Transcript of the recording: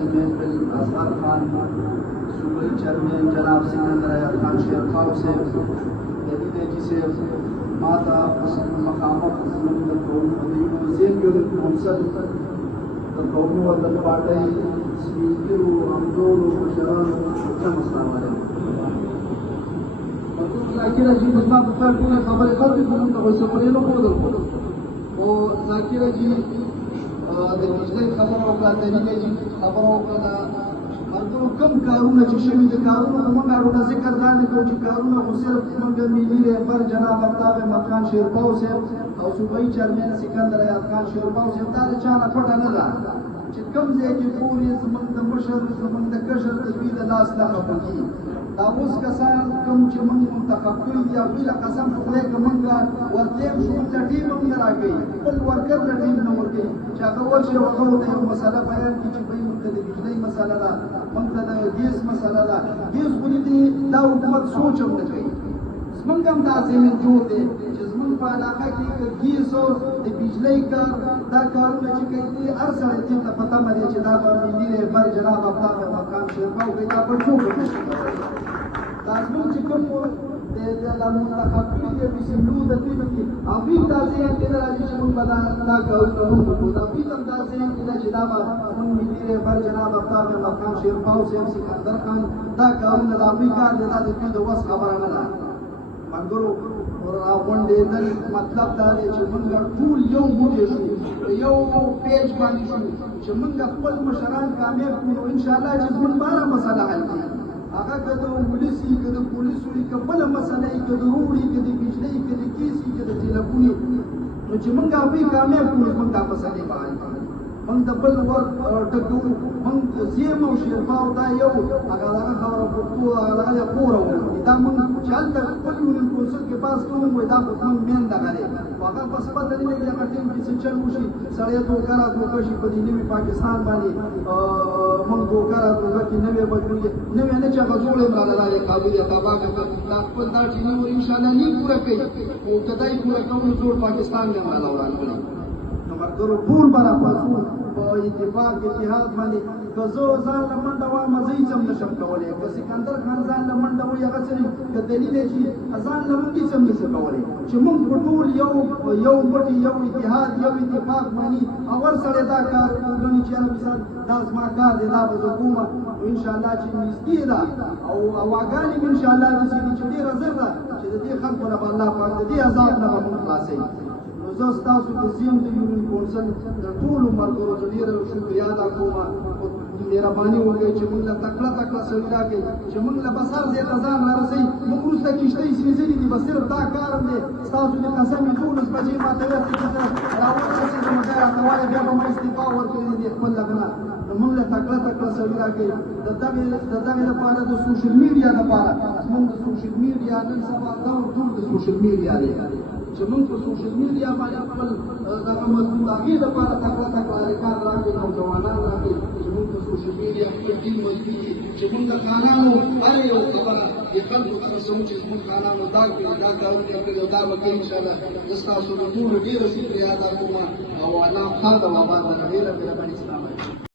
صدر محفل اصغر خان، صوبائی چیئرمین جناب سکندر حیات خان شیرخواه صاحب، دلیل ہے جسے ماتا مقامات زمین دکھون دیوزین یونٹ کونسل دکھون و دلپاٹائی سپیکرو امدولو مشران اچھا مسئلہ والے ذاکر جی بزما بکر کوئی خبر خبر کنم تو ویسے پریلو کو دل اور ذاکر جی دلچسپی خبر وکړه دلیل جی خبر وکړه مردو کم کارونه چې شوي د کارونو موږ اړوند ذکر دا نه کوو چې کارونه خو صرف موږ ملي رهبر جناب افتاب احمد خان شیرپاو صاحب او صوبایي چیئرمین سکندر حیات خان شیرپاو صاحب دا د چا نه پټه نه ده چې کوم ځای کې پورې زموږ د مشر زموږ د کشر د دوی د لاس نه خفه کېږي دا اوس کسان کوم چې موږ منتخب کړي دي هغوی له قسم په خدای که موږ ورتیم شو موږ ته ټیم هم نه راکوي خپل ورکر له ټیم نه ورکوي چې هغه ورشي او هغه ورته یو مسله بیان کړي چې بهی موږ ته د بجلۍ مسله ده موږ ته د ګیس مسله ده ګیس خو دې دا حکومت سوچ هم نه کوي زموږ هم دا ذهن جوړ دی چې زموږ په علاقه کې که ګیس او د بجلۍ کار دا کارونه چې کوي دي هر سړی دې ته پته مه دی چې دا به ملي رهبر جناب افتاب احمد خان شیرپاو کوي دا به څوک دا زموږ چې کوم د منتخب کړي دي بسملو د دې کې هغوی هم دا ذهن کې نه راځي چې موږ به دا کارونه وکړو هغوی هم دا ذهن کې ده چې دا به زموږ ملي رهبر جناب افتاب احمد خان شیرپاو صاحب سکندر خان دا کارونه د هغوی کار دی دا د دوی د وس خبره نه ده ملګرو راغونډېدل مطلب دا دی چې موږ ټول یو موټی شو یو پیج باندې شو چې موږ خپل مشران کامیاب کړو انشاءالله چې زموږ بله مسله حل کړي هغه که د ولس وي که د پولیسو وي که بله مسله وي که د روډ وي که د بجلۍ که د ګیس وي که د ټیلیفون وي نو چې موږ هغوی کامیاب کړو موږ دا مسلې به حل کړو موږ د بل ور ټکو موږ زیم او شیرپاو دا یو هغه دغه خبره پښتو هغه دغه خوره وکړي دا موږ چې هلته خپل یونین کونسل کې پاس کوو وایي دا خو زموږ مین دغه دی خو هغه بس پته نه لګي هغه ټیم کې څه چل وشي سړی دوکه رادوکه شي په دې نوي پاکستان باندې موږ دوکه رادوکه کې نوې بدلوي نوې نه چې هغه زوړ یې راله لارې قابل یې تباه کړه دا خپل دا چې نور انشاءالله نه پوره کوي خو که دا یې پوره کوو زوړ پاکستان به هم راله وران کړي نو ملګرو ټول به راپاڅو په اتفاق اتحاد باندې که زه ځان له منډه وایم زه هېڅ هم نشم کولی که سکندر خان ځان له منډه وایي هغه څه که دلیل یې چې ځان له موږ هېڅ هم نشو کولی چې موږ په ټول یو موټی یو اتحاد یو اتفاق ماني اول سړی دا کار وګڼي چې یاره مثال دا زما کار دی دا به زه کوم نو انشاءالله چې نږدې ده او هواګانې مې انشاءالله رسېږي چې ډېره زر ده چې د دې خلکو نه به الله پاک د دې عذاب نه به موږ خلاصوي زه ستاسو د زیم د یونین کونسل د ټولو ملګرو زه ډېره شکریا ادا کوم مهرباني وکړئ چې موږ له تکړه تکړه سړي راکړئ چې موږ له به هر ځای ته ځان را رسوي موږ وروسته کښتۍ سوځلي دي به صرف دا کار هم دی ستاسو د قسم یې 12 بجې ماته ویل چې زه راورسېږم بیا راته وایي بیا به ما استعفا ورکړې دي خپل لږ نه نو موږ له تکړه تکړه سړي راکړئ د دغې لپاره د سوشل میډیا لپاره زموږ د سوشل میډیا نن سبا دور ټول د سوشل میډیا دی چې موږ په سوشل میډیا باندې خپل دغه مضمون د هغې لپاره تکړه تکړه حرکات راکړي نوجوانان راکړي چې موږ په سوشل میډیا خپل ټیم مضبوط کړي چې موږ د خانانو هر یو خبره د خلکو ته رسوو چې زموږ خانانو دا کړي دا کارونه یې کړي او دا به کوي انشاءالله زه ستاسو د ټولو ډېره شکریا ادا کوم او الله حمد او آباد ډېره مهرباني